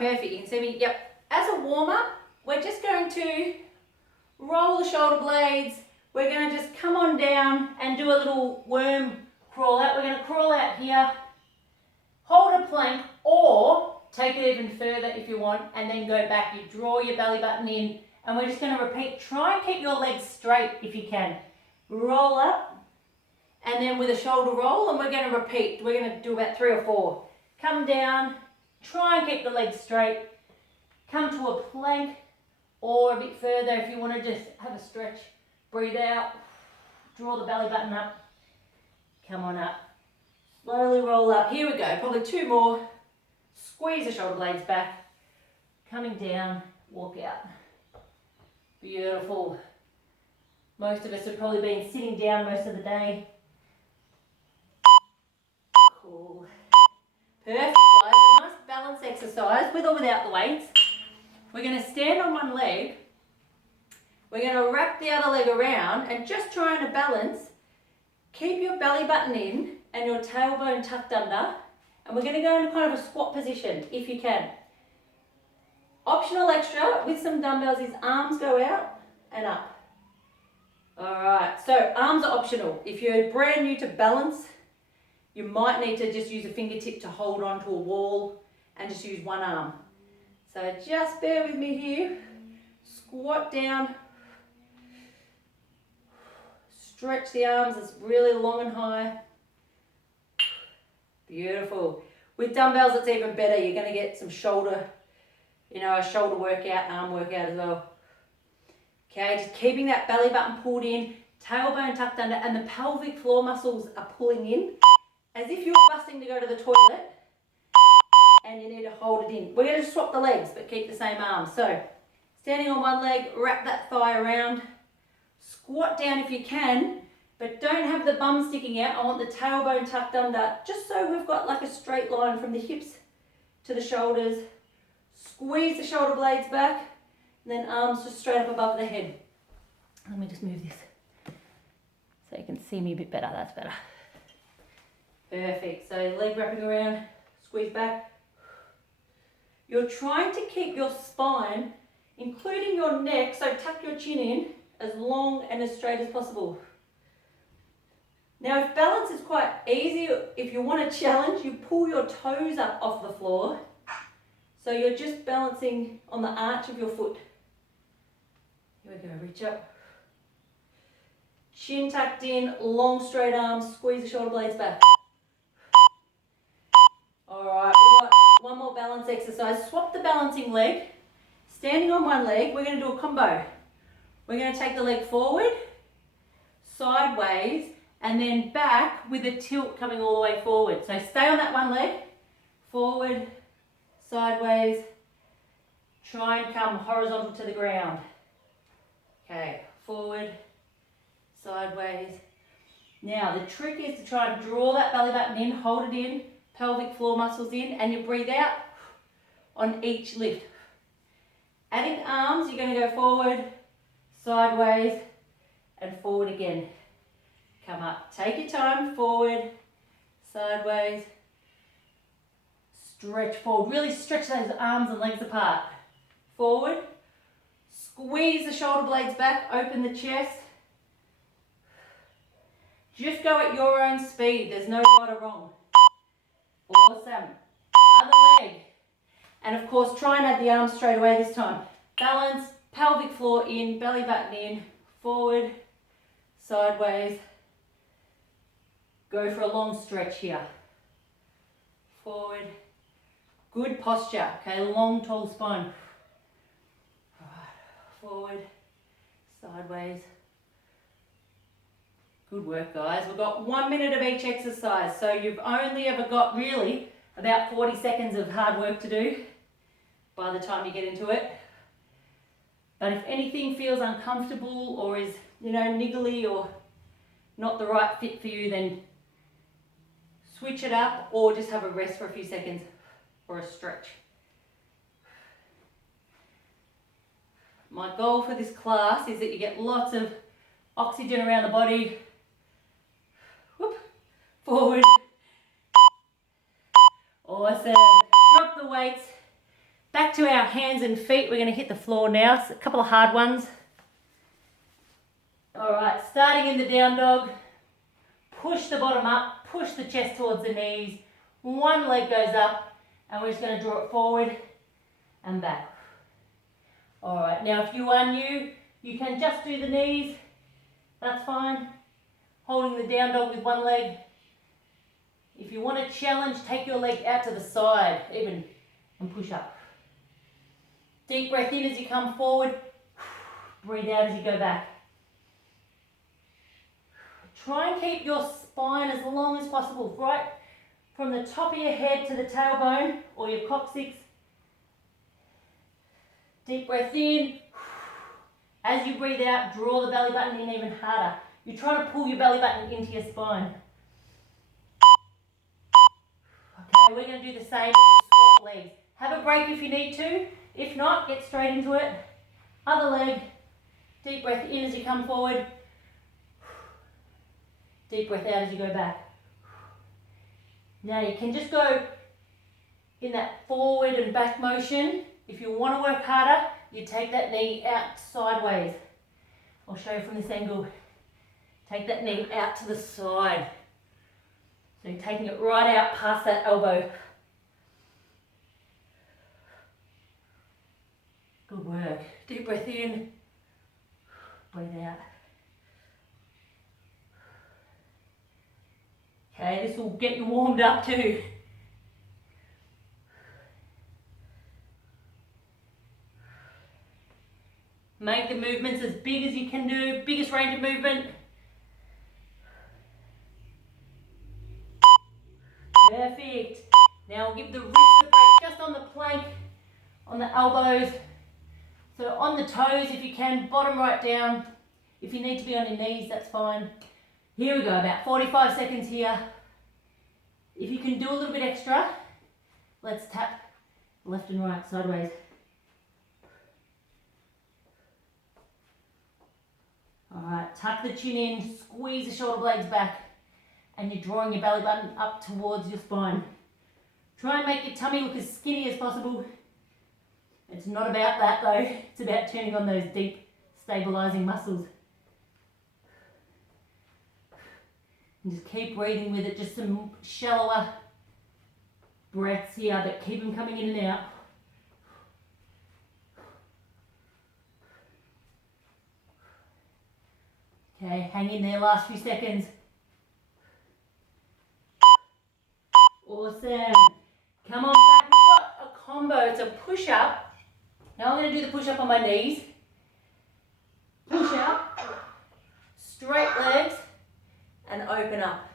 right, perfect. You can see me, yep. As a warm-up, we're just going to roll the shoulder blades. We're going to just come on down and do a little worm crawl out. We're going to crawl out here, hold a plank, or take it even further if you want, and then go back. You draw your belly button in, and we're just going to repeat. Try and keep your legs straight if you can. Roll up, and then with a shoulder roll, and we're going to repeat. We're going to do about 3 or 4. Come down, try and keep the legs straight. Come to a plank, or a bit further if you want to just have a stretch. Breathe out, draw the belly button up, come on up. Slowly roll up. Here we go, probably 2 more. Squeeze the shoulder blades back. Coming down, walk out. Beautiful. Most of us have probably been sitting down most of the day. Cool. Perfect, guys. A nice balance exercise with or without the weights. We're going to stand on one leg. We're going to wrap the other leg around and just trying to balance. Keep your belly button in and your tailbone tucked under. And we're going to go into kind of a squat position if you can. Optional extra with some dumbbells is arms go out and up. Alright, so arms are optional. If you're brand new to balance, you might need to just use a fingertip to hold onto a wall and just use one arm. So just bear with me here. Squat down. Stretch the arms, it's really long and high. Beautiful. With dumbbells, it's even better. You're going to get some shoulder, a shoulder workout, arm workout as well. Okay, just keeping that belly button pulled in, tailbone tucked under, and the pelvic floor muscles are pulling in as if you're busting to go to the toilet and you need to hold it in. We're going to swap the legs, but keep the same arms. So, standing on one leg, wrap that thigh around. Squat down if you can, but don't have the bum sticking out. I want the tailbone tucked under, just so we've got like a straight line from the hips to the shoulders. Squeeze the shoulder blades back, and then arms just straight up above the head. Let me just move this so you can see me a bit better. That's better. Perfect. So leg wrapping around, squeeze back. You're trying to keep your spine, including your neck, so tuck your chin in, as long and as straight as possible. Now, if balance is quite easy, if you want to challenge, you pull your toes up off the floor. So you're just balancing on the arch of your foot. Here we go, reach up. Chin tucked in, long straight arms, squeeze the shoulder blades back. Alright, we've got one more balance exercise. Swap the balancing leg. Standing on one leg, we're going to do a combo. We're going to take the leg forward, sideways, and then back with a tilt coming all the way forward. So stay on that one leg, forward, sideways, try and come horizontal to the ground. Okay, forward, sideways. Now the trick is to try and draw that belly button in, hold it in, pelvic floor muscles in, and you breathe out on each lift. Adding arms, you're going to go forward, sideways, and forward again. Come up. Take your time. Forward, sideways, stretch forward. Really stretch those arms and legs apart. Forward, squeeze the shoulder blades back, open the chest. Just go at your own speed. There's no right or wrong. Awesome. Other leg. And of course, try and add the arms straight away this time. Balance, pelvic floor in, belly button in, forward, sideways. Go for a long stretch here. Forward. Good posture. Okay, long, tall spine. Forward, sideways. Good work, guys. We've got 1 minute of each exercise, so you've only ever got really about 40 seconds of hard work to do by the time you get into it. But if anything feels uncomfortable or is, niggly or not the right fit for you, then switch it up or just have a rest for a few seconds or a stretch. My goal for this class is that you get lots of oxygen around the body. Whoop. Forward. Awesome. Drop the weights. Back to our hands and feet. We're going to hit the floor now. So a couple of hard ones. All right, starting in the down dog. Push the bottom up, push the chest towards the knees. One leg goes up, and we're just going to draw it forward and back. All right, now if you are new, you can just do the knees. That's fine. Holding the down dog with one leg. If you want to challenge, take your leg out to the side, even, and push up. Deep breath in as you come forward. Breathe out as you go back. Try and keep your spine as long as possible, right from the top of your head to the tailbone or your coccyx. Deep breath in. As you breathe out, draw the belly button in even harder. You're trying to pull your belly button into your spine. Okay, we're going to do the same with the swap legs. Have a break if you need to. If not, get straight into it. Other leg. Deep breath in as you come forward. Deep breath out as you go back. Now you can just go in that forward and back motion. If you want to work harder, you take that knee out sideways. I'll show you from this angle. Take that knee out to the side. So you're taking it right out past that elbow. Good work. Deep breath in. Breathe out. Okay, this will get you warmed up too. Make the movements as big as you can do, biggest range of movement. Perfect. Now we'll give the wrists a break just on the plank, on the elbows. So on the toes if you can, bottom right down. If you need to be on your knees, that's fine. Here we go, about 45 seconds here. If you can do a little bit extra, let's tap left and right, sideways. All right, tuck the chin in, squeeze the shoulder blades back, and you're drawing your belly button up towards your spine. Try and make your tummy look as skinny as possible. It's not about that though, it's about turning on those deep, stabilizing muscles. And just keep breathing with it, just some shallower breaths here, but keep them coming in and out. Okay, hang in there, last few seconds. Awesome. Come on back, we've got a combo, it's a push up. Now I'm going to do the push up on my knees. Push up, straight legs, and open up.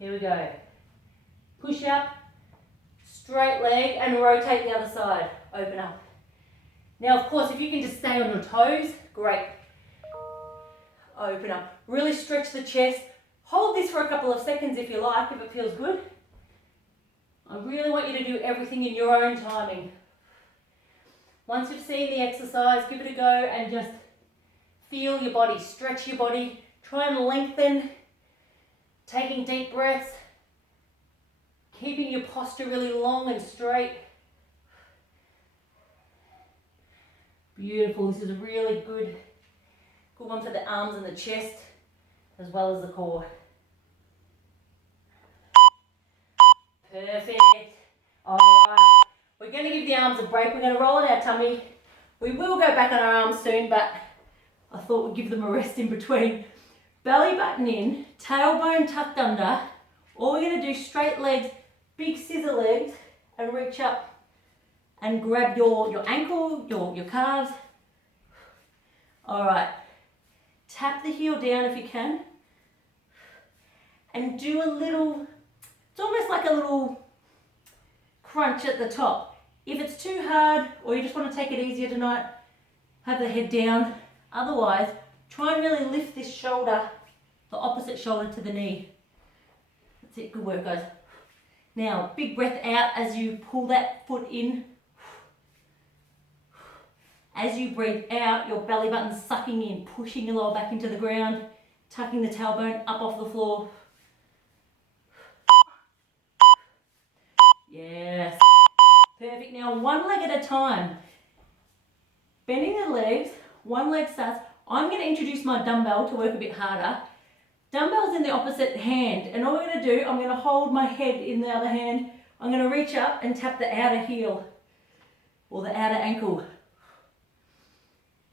Here we go. Push up, straight leg, and rotate the other side. Open up. Now, of course, if you can just stay on your toes, great. Open up. Really stretch the chest. Hold this for a couple of seconds if you like, if it feels good. I really want you to do everything in your own timing. Once you've seen the exercise, give it a go and just feel your body, stretch your body, try and lengthen, taking deep breaths, keeping your posture really long and straight. Beautiful, this is a really good one for the arms and the chest, as well as the core. Perfect. All right, we're going to give the arms a break. We're going to roll on our tummy. We will go back on our arms soon, but I thought we'd give them a rest in between. Belly button in, tailbone tucked under. All we're going to do, straight legs, big scissor legs, and reach up and grab your ankle, your calves. All right, tap the heel down if you can. And do a little, it's almost like a little crunch at the top. If it's too hard or you just want to take it easier tonight, have the head down. Otherwise, try and really lift this shoulder, the opposite shoulder to the knee. That's it, good work guys. Now, big breath out as you pull that foot in. As you breathe out, your belly button's sucking in, pushing your lower back into the ground, tucking the tailbone up off the floor. Yes. Perfect. Now one one leg at a time. Bending the legs, one leg starts. I'm going to introduce my dumbbell to work a bit harder. Dumbbell's in the opposite hand, and all we're going to do, I'm going to hold my head in the other hand. I'm going to reach up and tap the outer heel or the outer ankle.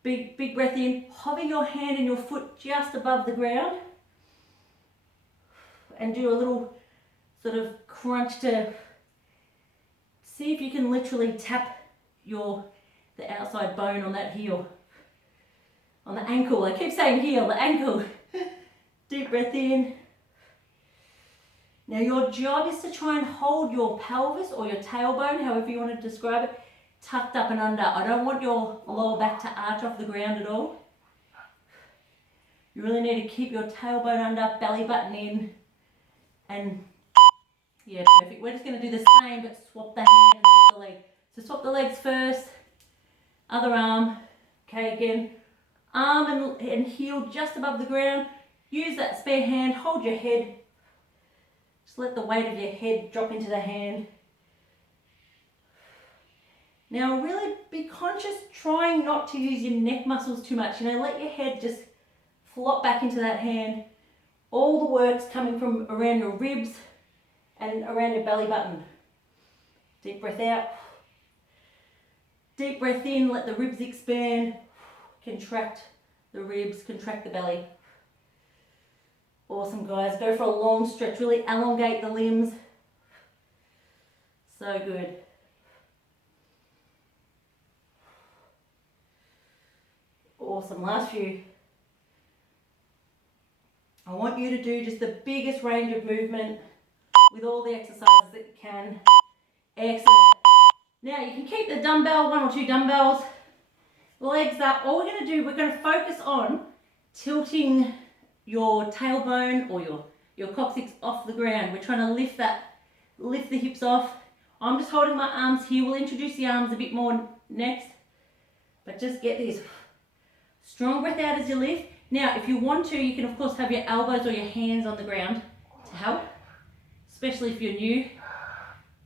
Big breath in. Hover your hand and your foot just above the ground. And do a little sort of crunch to see if you can literally tap the outside bone on that heel. On the ankle. I keep saying heel, the ankle. Deep breath in. Now your job is to try and hold your pelvis or your tailbone, however you want to describe it, tucked up and under. I don't want your lower back to arch off the ground at all. You really need to keep your tailbone under, belly button in, and yeah, perfect. We're just going to do the same, but swap the hand and swap the leg. So swap the legs first, other arm. Okay, again, arm and heel just above the ground. Use that spare hand, hold your head. Just let the weight of your head drop into the hand. Now really be conscious, trying not to use your neck muscles too much. Let your head just flop back into that hand. All the work's coming from around your ribs and around your belly button. Deep breath out. Deep breath in, let the ribs expand. Contract the ribs, contract the belly. Awesome, guys. Go for a long stretch. Really elongate the limbs. So good. Awesome. Last few. I want you to do just the biggest range of movement with all the exercises that you can. Excellent. Now you can keep the dumbbell, 1 or 2 dumbbells, legs up. All we're going to do, we're going to focus on tilting your tailbone or your coccyx off the ground. We're trying to lift the hips off. I'm just holding my arms here. We'll introduce the arms a bit more next. But just get this. Strong breath out as you lift. Now, if you want to, you can of course have your elbows or your hands on the ground to help, especially if you're new.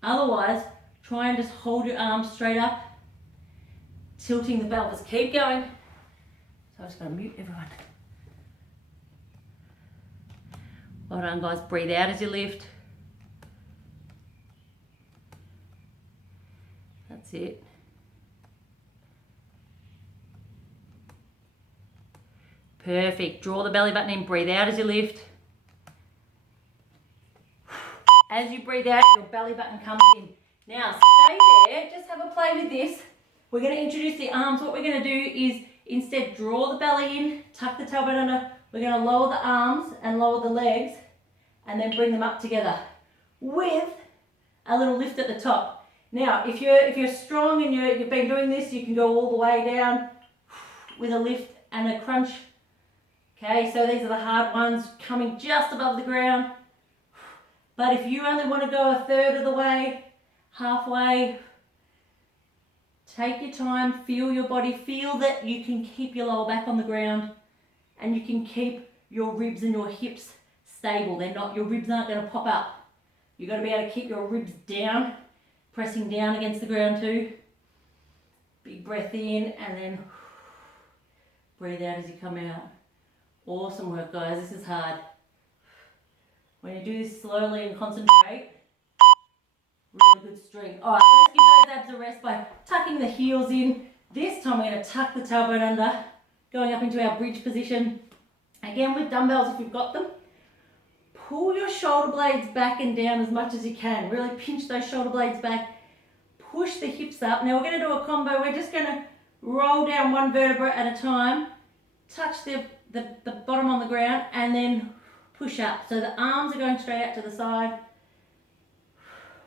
Otherwise, try and just hold your arms straight up, tilting the pelvis. Keep going. So I'm just going to mute everyone. Well done, guys. Breathe out as you lift. That's it. Perfect. Draw the belly button in. Breathe out as you lift. As you breathe out, your belly button comes in. Now, stay there. Just have a play with this. We're going to introduce the arms. What we're going to do is instead draw the belly in, tuck the tailbone under. We're going to lower the arms and lower the legs and then bring them up together with a little lift at the top. Now, if you're strong and you've been doing this, you can go all the way down with a lift and a crunch. Okay, so these are the hard ones, coming just above the ground. But if you only want to go a third of the way, halfway, take your time, feel your body, feel that you can keep your lower back on the ground and you can keep your ribs and your hips stable. Your ribs aren't going to pop up. You've got to be able to keep your ribs down, pressing down against the ground too. Big breath in and then breathe out as you come out. Awesome work, guys. This is hard. When you do this slowly and concentrate, really good strength. All right, let's give those abs a rest by tucking the heels in. This time we're going to tuck the tailbone under, going up into our bridge position. Again with dumbbells if you've got them. Pull your shoulder blades back and down as much as you can. Really pinch those shoulder blades back. Push the hips up. Now we're going to do a combo. We're just going to roll down one vertebra at a time, touch the bottom on the ground, and then push up. So the arms are going straight out to the side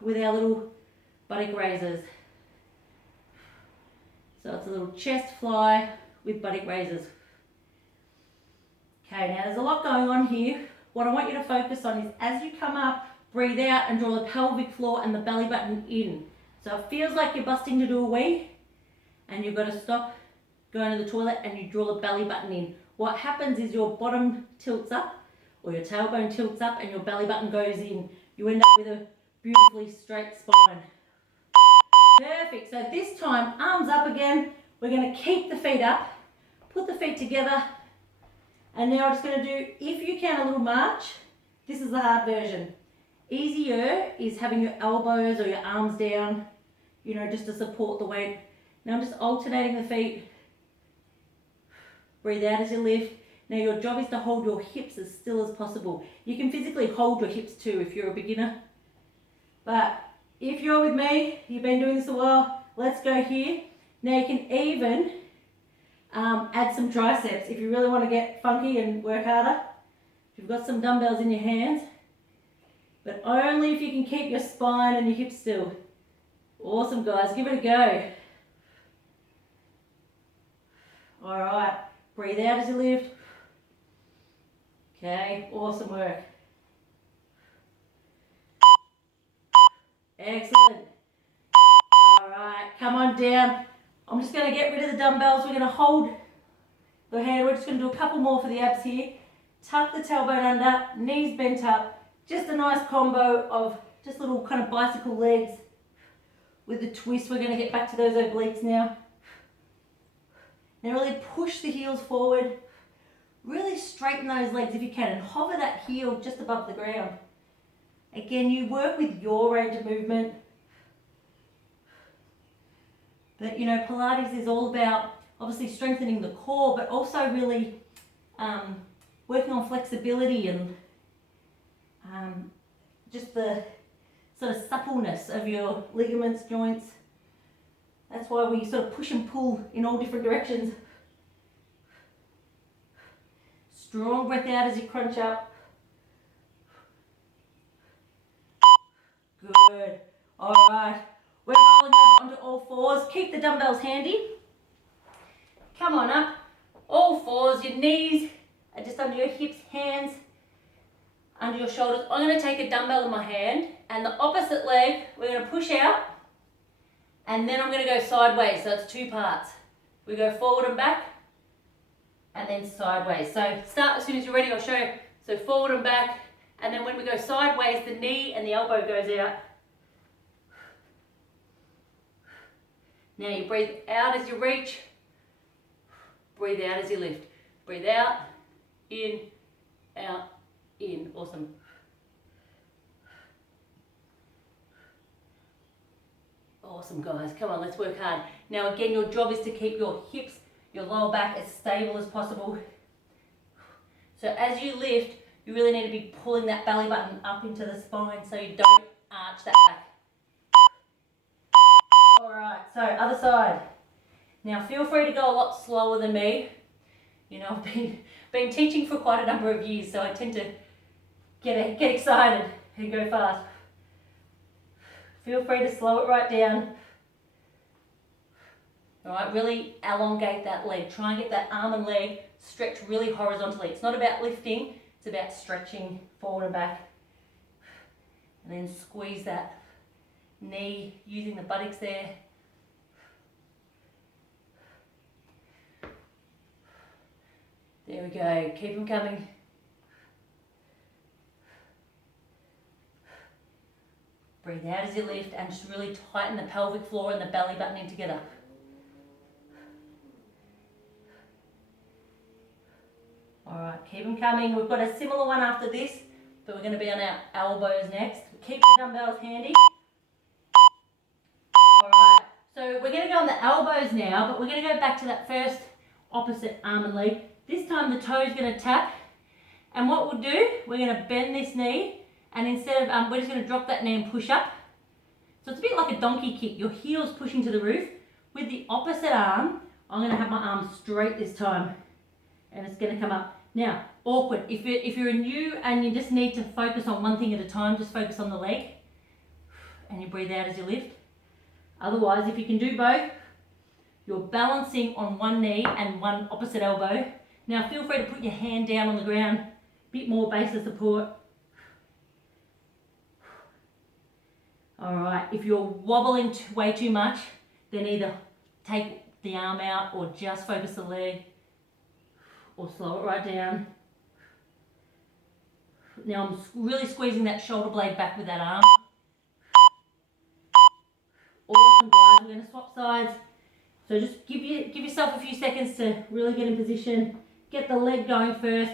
with our little buttock raisers. So it's a little chest fly with buttock raisers. Okay, now there's a lot going on here. What I want you to focus on is as you come up, breathe out and draw the pelvic floor and the belly button in. So it feels like you're busting to do a wee and you've got to stop, go to the toilet and you draw the belly button in. What happens is your bottom tilts up or your tailbone tilts up and your belly button goes in. You end up with a beautifully straight spine. Perfect. So So this time, arms up again. We're going to keep the feet up, put the feet together, and now I'm just going to do, if you can, a little march. This is the hard version. Easier is having your elbows or your arms down, you know, just to support the weight. Now I'm just alternating the feet. Breathe out as you lift. Now your job is to hold your hips as still as possible. You can physically hold your hips too if you're a beginner. But if you're with me, you've been doing this a while, let's go here. Now you can even add some triceps if you really want to get funky and work harder. If you've got some dumbbells in your hands, but only if you can keep your spine and your hips still. Awesome, guys, give it a go. All right, breathe out as you lift. Okay, awesome work. Excellent. All right, come on down. I'm just going to get rid of the dumbbells. We're going to hold the hand. We're just going to do a couple more for the abs here. Tuck the tailbone under, knees bent up. Just a nice combo of just little kind of bicycle legs with the twist. We're going to get back to those obliques now. Now really push the heels forward. Really straighten those legs if you can and hover that heel just above the ground. Again, you work with your range of movement. But you know, Pilates is all about obviously strengthening the core, but also really working on flexibility and just the sort of suppleness of your ligaments, joints. That's why we sort of push and pull in all different directions. Strong breath out as you crunch up. Good. All right. We're rolling over onto all fours. Keep the dumbbells handy. Come on up. All fours. Your knees are just under your hips, hands under your shoulders. I'm going to take a dumbbell in my hand and the opposite leg we're going to push out and then I'm going to go sideways. So it's two parts. We go forward and back and then sideways. So start as soon as you're ready. I'll show you. So forward and back, and then when we go sideways, the knee and the elbow goes out. Now you breathe out as you reach. Breathe out as you lift. Breathe out, in, out, in. Awesome. Awesome, guys. Come on, let's work hard. Now again, your job is to keep your hips, your lower back as stable as possible. So as you lift, you really need to be pulling that belly button up into the spine so you don't arch that back. Alright, so other side. Now feel free to go a lot slower than me. You know, I've been teaching for quite a number of years, so I tend to get excited and go fast. Feel free to slow it right down. Alright, really elongate that leg. Try and get that arm and leg stretched really horizontally. It's not about lifting, it's about stretching forward and back. And then squeeze that knee using the buttocks there. There we go, keep them coming. Breathe out as you lift and just really tighten the pelvic floor and the belly button in together. Alright, keep them coming. We've got a similar one after this, but we're going to be on our elbows next. Keep the dumbbells handy. Alright, so we're going to go on the elbows now, but we're going to go back to that first opposite arm and leg. This time the toe is going to tap, and what we'll do, we're going to bend this knee, and instead of, we're just going to drop that knee and push up. So it's a bit like a donkey kick, your heel's pushing to the roof. With the opposite arm, I'm going to have my arm straight this time, and it's going to come up. Now, awkward, if you're new and you just need to focus on one thing at a time, just focus on the leg, and you breathe out as you lift. Otherwise, if you can do both, you're balancing on one knee and one opposite elbow. Now feel free to put your hand down on the ground, a bit more base of support. Alright, if you're wobbling way too much, then either take the arm out or just focus the leg, or slow it right down. Now I'm really squeezing that shoulder blade back with that arm. Awesome, guys. We're going to swap sides. So just give yourself a few seconds to really get in position. Get the leg going first.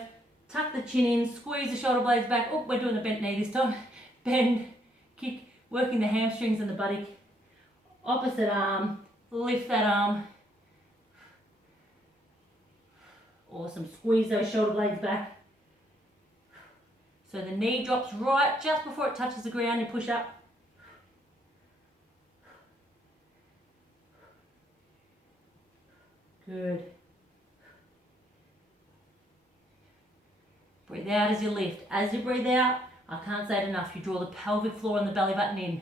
Tuck the chin in. Squeeze the shoulder blades back. Oh, we're doing the bent knee this time. Bend, kick, working the hamstrings and the buttock. Opposite arm. Lift that arm. Awesome. Squeeze those shoulder blades back. So the knee drops right just before it touches the ground and push up. Good. Breathe out as you lift. As you breathe out, I can't say it enough, you draw the pelvic floor and the belly button in.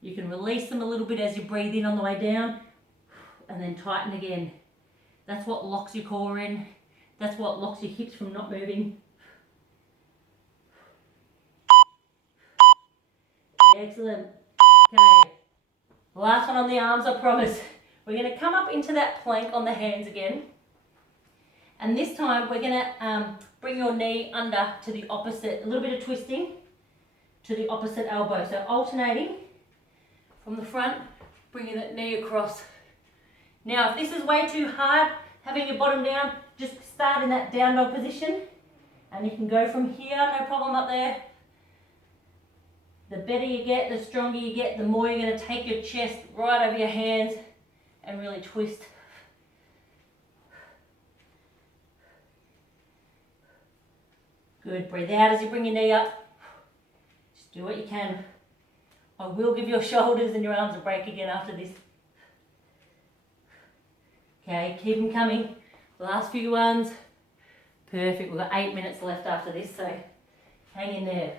You can release them a little bit as you breathe in on the way down and then tighten again. That's what locks your core in. That's what locks your hips from not moving. Excellent. Okay. Last one on the arms, I promise. We're going to come up into that plank on the hands again. And this time we're going to bring your knee under to the opposite, a little bit of twisting to the opposite elbow. So alternating from the front, bringing that knee across. Now, if this is way too hard, having your bottom down, just start in that down dog position. And you can go from here, no problem up there. The better you get, the stronger you get, the more you're going to take your chest right over your hands and really twist. Good. Breathe out as you bring your knee up. Just do what you can. I will give your shoulders and your arms a break again after this. Okay, keep them coming. Last few ones. Perfect. We've got 8 minutes left after this, so hang in there.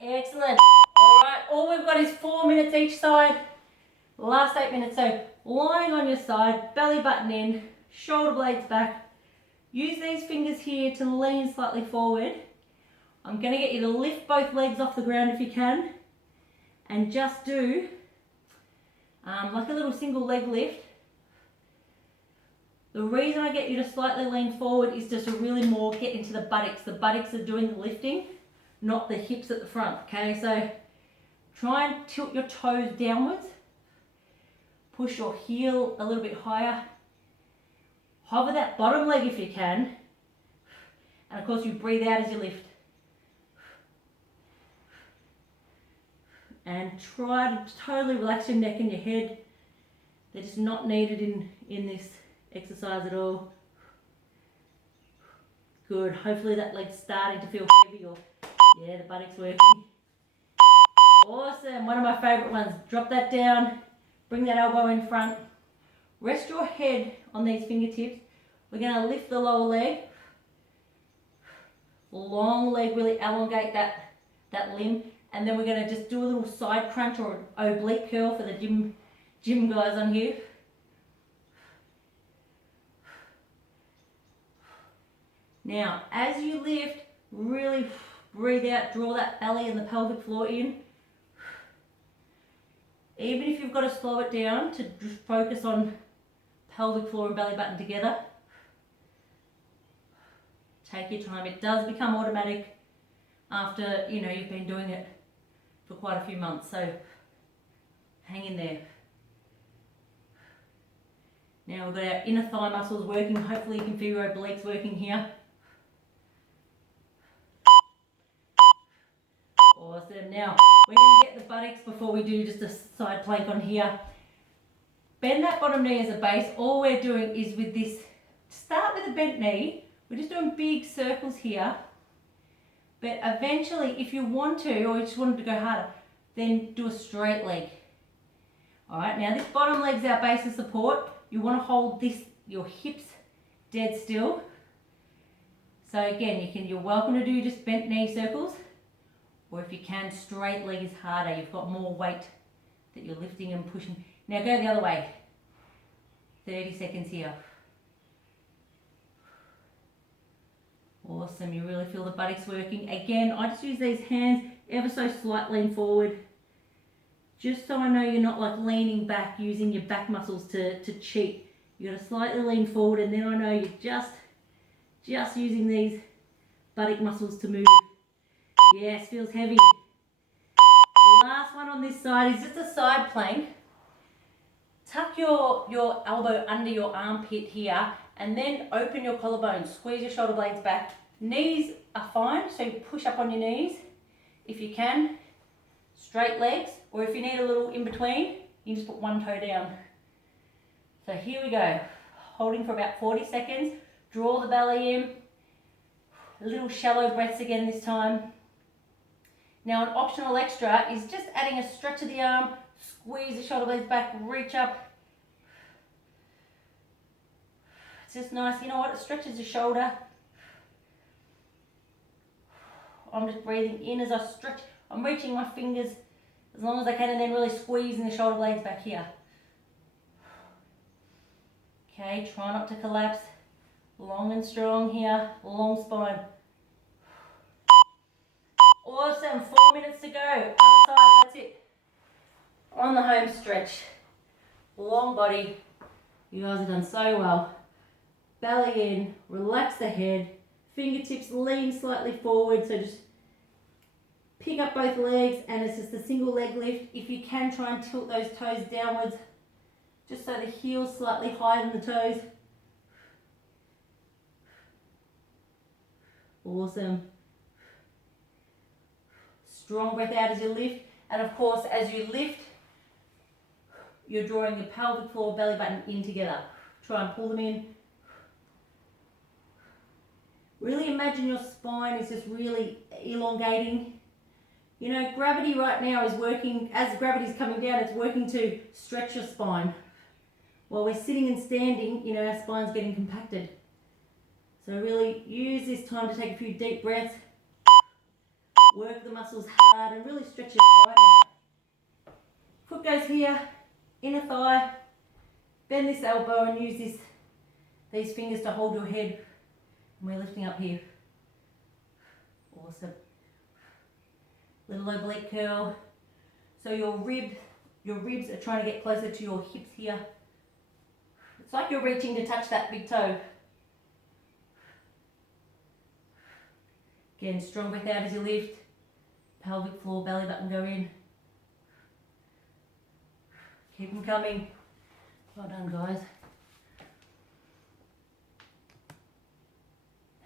Excellent. All right, all we've got is 4 minutes each side. Last 8 minutes. So lying on your side, belly button in, shoulder blades back. Use these fingers here to lean slightly forward. I'm going to get you to lift both legs off the ground if you can. And just do like a little single leg lift. The reason I get you to slightly lean forward is just to really more get into the buttocks. The buttocks are doing the lifting, not the hips at the front, okay? So try and tilt your toes downwards. Push your heel a little bit higher. Hover that bottom leg if you can. And of course you breathe out as you lift. And try to totally relax your neck and your head. They're just not needed in this exercise at all. Good. Hopefully that leg's starting to feel heavy, or yeah, the buttocks working. Awesome. One of my favorite ones. Drop that down. Bring that elbow in front. Rest your head on these fingertips. We're going to lift the lower leg. Long leg, really elongate that limb. And then we're going to just do a little side crunch or an oblique curl for the gym guys on here. Now, as you lift, really breathe out, draw that belly and the pelvic floor in. Even if you've got to slow it down to just focus on pelvic floor and belly button together. Take your time. It does become automatic after, you've been doing it for quite a few months. So hang in there. Now we've got our inner thigh muscles working. Hopefully you can feel your obliques working here. Awesome. Now we're going to get the buttocks before we do just a side plank on here. Bend that bottom knee as a base. All we're doing is with this, start with a bent knee. We're just doing big circles here. But eventually, if you want to, or you just wanted to go harder, then do a straight leg. All right, now this bottom leg's our base of support. You want to hold your hips dead still. So again, you're welcome to do just bent knee circles. Or if you can, straight leg is harder. You've got more weight that you're lifting and pushing. Now go the other way. 30 seconds here. Awesome, you really feel the buttocks working. Again, I just use these hands ever so slightly lean forward. Just so I know you're not like leaning back, using your back muscles to cheat. You gotta slightly lean forward, and then I know you're just using these buttock muscles to move. Yes, feels heavy. last one on this side is just a side plank. Tuck your elbow under your armpit here and then open your collarbone. Squeeze your shoulder blades back. Knees are fine, so you push up on your knees if you can. Straight legs, or if you need a little in between, you just put one toe down. So here we go. Holding for about 40 seconds. Draw the belly in. Little shallow breaths again this time. Now an optional extra is just adding a stretch of the arm, squeeze the shoulder blades back, reach up. It's just nice, you know what, it stretches the shoulder. I'm just breathing in as I stretch. I'm reaching my fingers as long as I can and then really squeezing the shoulder blades back here. Okay, try not to collapse. Long and strong here, long spine. Awesome, 4 minutes to go. Other side, that's it. On the home stretch. Long body. You guys have done so well. Belly in, relax the head. Fingertips lean slightly forward, so just pick up both legs and it's just a single leg lift. If you can, try and tilt those toes downwards just so the heel's slightly higher than the toes. Awesome. Strong breath out as you lift, and of course as you lift you're drawing your pelvic floor, belly button in together. Try and pull them in. Really imagine your spine is just really elongating. You know, gravity right now is working, as gravity's coming down, it's working to stretch your spine. While we're sitting and standing, you know, our spine's getting compacted. So really use this time to take a few deep breaths, work the muscles hard and really stretch your spine out. Foot goes here, inner thigh, bend this elbow and use these fingers to hold your head. And we're lifting up here. Awesome. Little oblique curl. So your ribs are trying to get closer to your hips here. It's like you're reaching to touch that big toe. Again, strong breath out as you lift. Pelvic floor, belly button go in. Keep them coming. Well done, guys.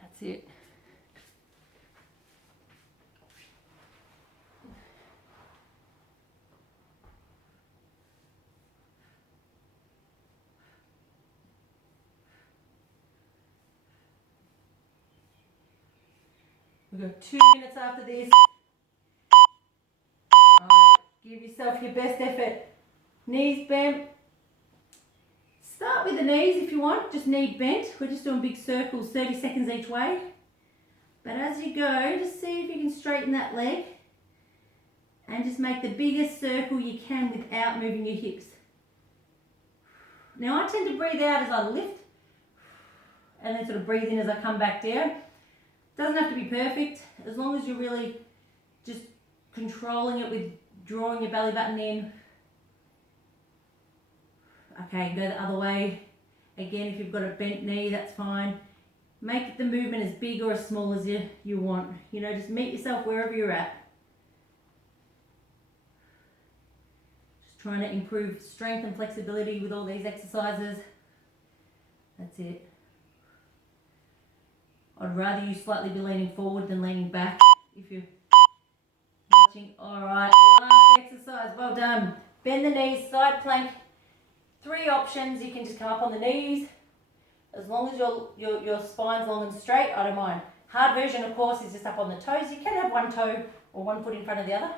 That's it. We've got 2 minutes after this. Alright, give yourself your best effort. Knees bent. Start with the knees if you want, just knee bent. We're just doing big circles, 30 seconds each way. But as you go, just see if you can straighten that leg and just make the biggest circle you can without moving your hips. Now I tend to breathe out as I lift and then sort of breathe in as I come back down. Doesn't have to be perfect, as long as you're really just controlling it with drawing your belly button in. Okay, go the other way. Again, if you've got a bent knee, that's fine. Make the movement as big or as small as you want. You know, just meet yourself wherever you're at. Just trying to improve strength and flexibility with all these exercises. That's it. I'd rather you slightly be leaning forward than leaning back if you're watching. Alright, last exercise, well done. Bend the knees, side plank. 3 options, you can just come up on the knees. As long as your spine's long and straight, I don't mind. Hard version, of course, is just up on the toes. You can have one toe or one foot in front of the other.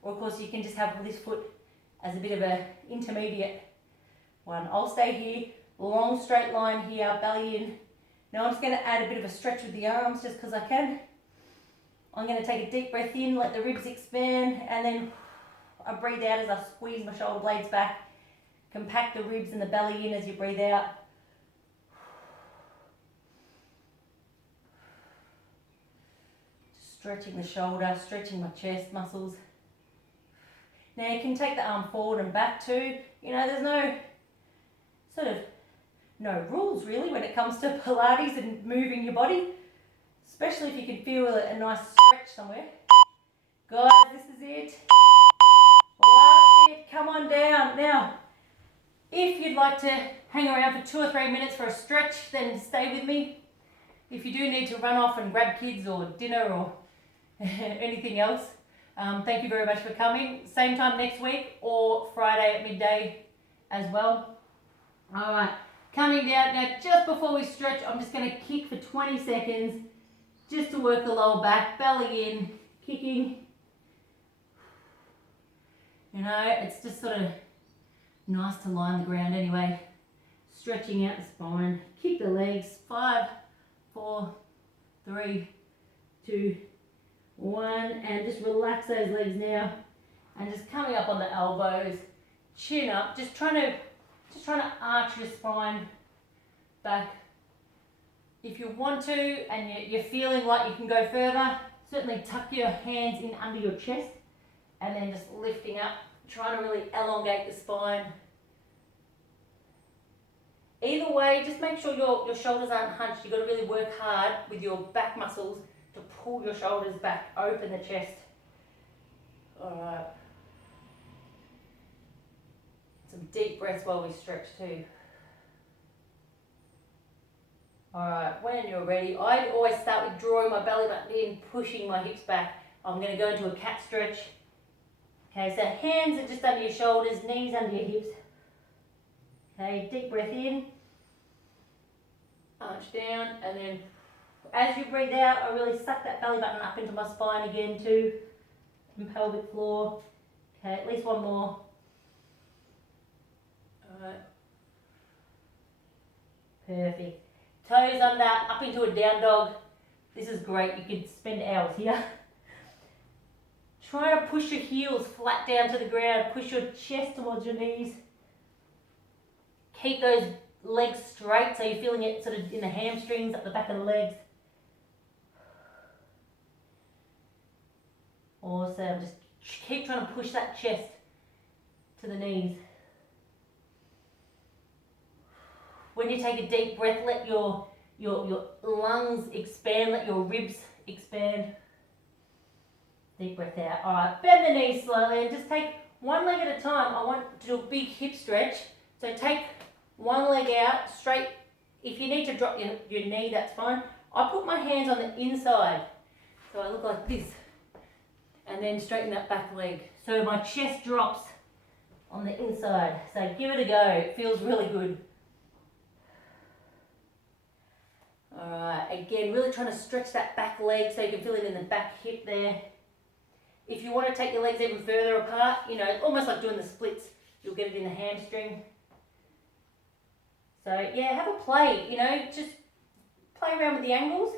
Or of course, you can just have this foot as a bit of an intermediate one. I'll stay here, long straight line here, belly in. Now I'm just going to add a bit of a stretch with the arms just because I can. I'm going to take a deep breath in, let the ribs expand, and then I breathe out as I squeeze my shoulder blades back. Compact the ribs and the belly in as you breathe out. Just stretching the shoulder, stretching my chest muscles. Now you can take the arm forward and back too. You know, there's no rules really when it comes to Pilates and moving your body, especially if you can feel a nice stretch somewhere. Guys, this is it. like to hang around for 2 or 3 minutes for a stretch, then stay with me. If you do need to run off and grab kids or dinner or anything else, thank you very much for coming. Same time next week or Friday at midday as well. All right, coming down. Now, just before we stretch, I'm just going to kick for 20 seconds just to work the lower back, belly in, kicking. You know, it's just sort of nice to line the ground anyway. Stretching out the spine. Kick the legs. 5, 4, 3, 2, 1. And just relax those legs now. And just coming up on the elbows. Chin up. Just trying to arch your spine back. If you want to and you're feeling like you can go further, certainly tuck your hands in under your chest and then just lifting up, trying to really elongate the spine. Either way, just make sure your shoulders aren't hunched. You've got to really work hard with your back muscles to pull your shoulders back, open the chest. All right. Some deep breaths while we stretch too. Alright, when you're ready, I always start with drawing my belly button in, pushing my hips back. I'm going to go into a cat stretch. Okay, so hands are just under your shoulders, knees under your hips. Okay, deep breath in, arch down, and then as you breathe out, I really suck that belly button up into my spine again too, and pelvic floor. Okay, at least one more. Alright. Perfect. Toes under, up into a down dog. This is great, you could spend hours here. Try to push your heels flat down to the ground, push your chest towards your knees. Keep those legs straight so you're feeling it sort of in the hamstrings, up the back of the legs. Awesome, just keep trying to push that chest to the knees. When you take a deep breath, let your lungs expand, let your ribs expand. Deep breath out. All right, bend the knees slowly and just take one leg at a time. I want to do a big hip stretch. So take one leg out straight. If you need to drop your knee, that's fine. I put my hands on the inside, so I look like this. And then straighten that back leg. So my chest drops on the inside. So give it a go, it feels really good. Alright, again, really trying to stretch that back leg so you can feel it in the back hip there. If you want to take your legs even further apart, you know, almost like doing the splits, you'll get it in the hamstring. So yeah, have a play, you know, just play around with the angles.